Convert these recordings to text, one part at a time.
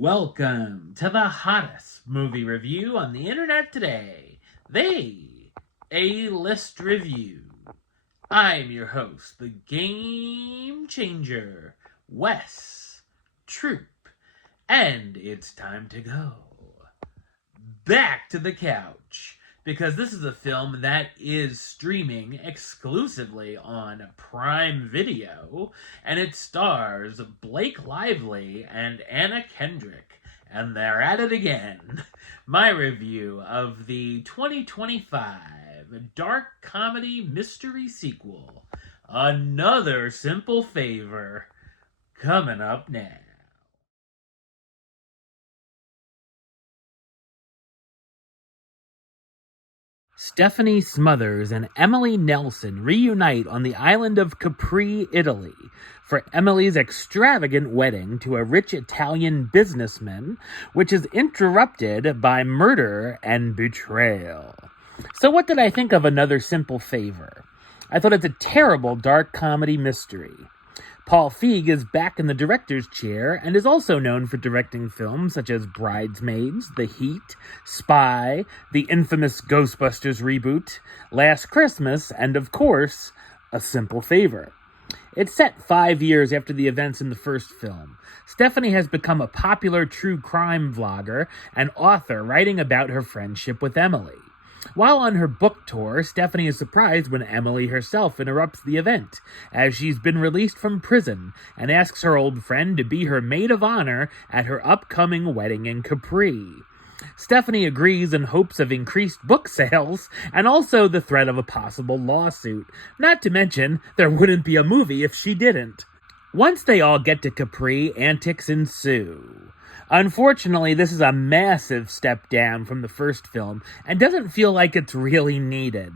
Welcome to the hottest movie review on the internet today, the A-List Review. I'm your host, the Game Changer, Wes Troop, and it's time to go back to the couch because this is a film that is streaming exclusively on Prime Video, and it stars Blake Lively and Anna Kendrick, and they're at it again. My review of the 2025 dark comedy mystery sequel, Another Simple Favor, coming up now. Stephanie Smothers and Emily Nelson reunite on the island of Capri, Italy, for Emily's extravagant wedding to a rich Italian businessman, which is interrupted by murder and betrayal. So what did I think of Another Simple Favor? I thought it's a terrible dark comedy mystery. Paul Feig is back in the director's chair and is also known for directing films such as Bridesmaids, The Heat, Spy, the infamous Ghostbusters reboot, Last Christmas, and of course, A Simple Favor. It's set 5 years after the events in the first film. Stephanie has become a popular true crime vlogger and author writing about her friendship with Emily. While on her book tour, Stephanie is surprised when Emily herself interrupts the event, as she's been released from prison, and asks her old friend to be her maid of honor at her upcoming wedding in Capri. Stephanie agrees in hopes of increased book sales, and also the threat of a possible lawsuit. Not to mention, there wouldn't be a movie if she didn't. Once they all get to Capri, antics ensue. Unfortunately, this is a massive step down from the first film and doesn't feel like it's really needed.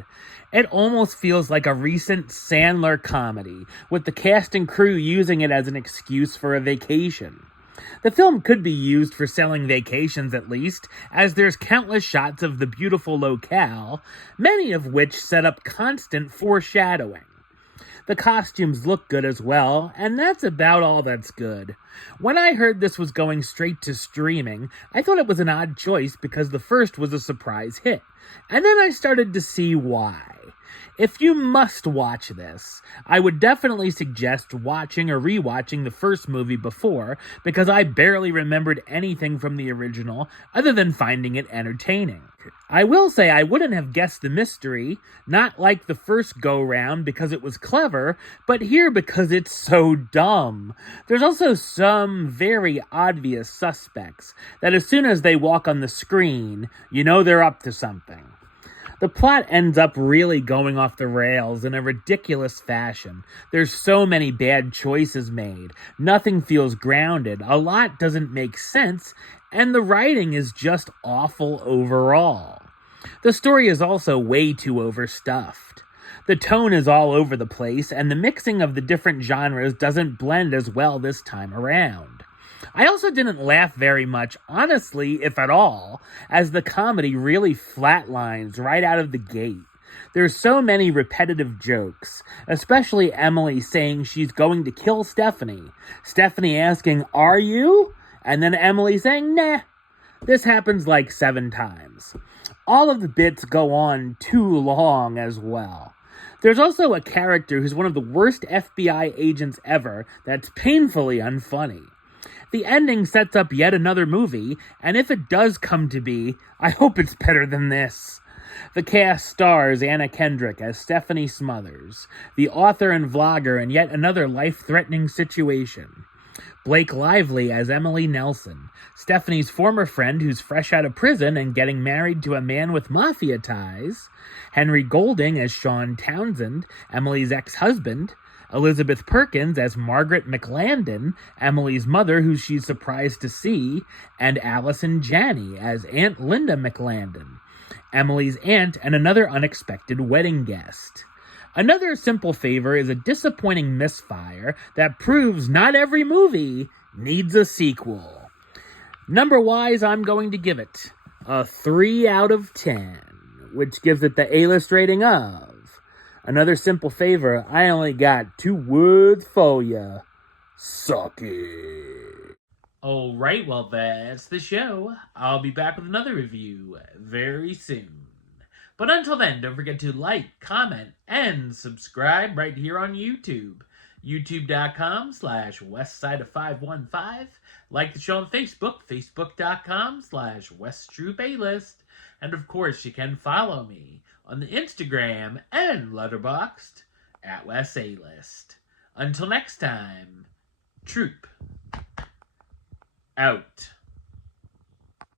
It almost feels like a recent Sandler comedy, with the cast and crew using it as an excuse for a vacation. The film could be used for selling vacations at least, as there's countless shots of the beautiful locale, many of which set up constant foreshadowing. The costumes look good as well, and that's about all that's good. When I heard this was going straight to streaming, I thought it was an odd choice because the first was a surprise hit, and then I started to see why. If you must watch this, I would definitely suggest watching or rewatching the first movie before, because I barely remembered anything from the original other than finding it entertaining. I will say I wouldn't have guessed the mystery, not like the first go-round because it was clever, but here because it's so dumb. There's also some very obvious suspects that as soon as they walk on the screen, you know they're up to something. The plot ends up really going off the rails in a ridiculous fashion. There's so many bad choices made. Nothing feels grounded. A lot doesn't make sense, and the writing is just awful overall. The story is also way too overstuffed. The tone is all over the place, and the mixing of the different genres doesn't blend as well this time around. I also didn't laugh very much, honestly, if at all, as the comedy really flatlines right out of the gate. There's so many repetitive jokes, especially Emily saying she's going to kill Stephanie. Stephanie asking, "Are you?" And then Emily saying, "Nah." This happens like 7 times. All of the bits go on too long as well. There's also a character who's one of the worst FBI agents ever that's painfully unfunny. The ending sets up yet another movie, and if it does come to be, I hope it's better than this. The cast stars Anna Kendrick as Stephanie Smothers, the author and vlogger in yet another life-threatening situation. Blake Lively as Emily Nelson, Stephanie's former friend who's fresh out of prison and getting married to a man with mafia ties. Henry Golding as Sean Townsend, Emily's ex-husband. Elizabeth Perkins as Margaret McLandon, Emily's mother who she's surprised to see, and Allison Janney as Aunt Linda McLandon, Emily's aunt and another unexpected wedding guest. Another Simple Favor is a disappointing misfire that proves not every movie needs a sequel. Number-wise, I'm going to give it a 3 out of 10, which gives it the A-list rating of Another Simple Favor. I only got 2 words for ya. Suck it. All right, well, that's the show. I'll be back with another review very soon. But until then, don't forget to like, comment, and subscribe right here on YouTube. YouTube.com/Westside of 515. Like the show on Facebook, Facebook.com/WestTruePlaylist. And of course, you can follow me on the Instagram and Letterboxd at Wes A List. Until next time, Troop out.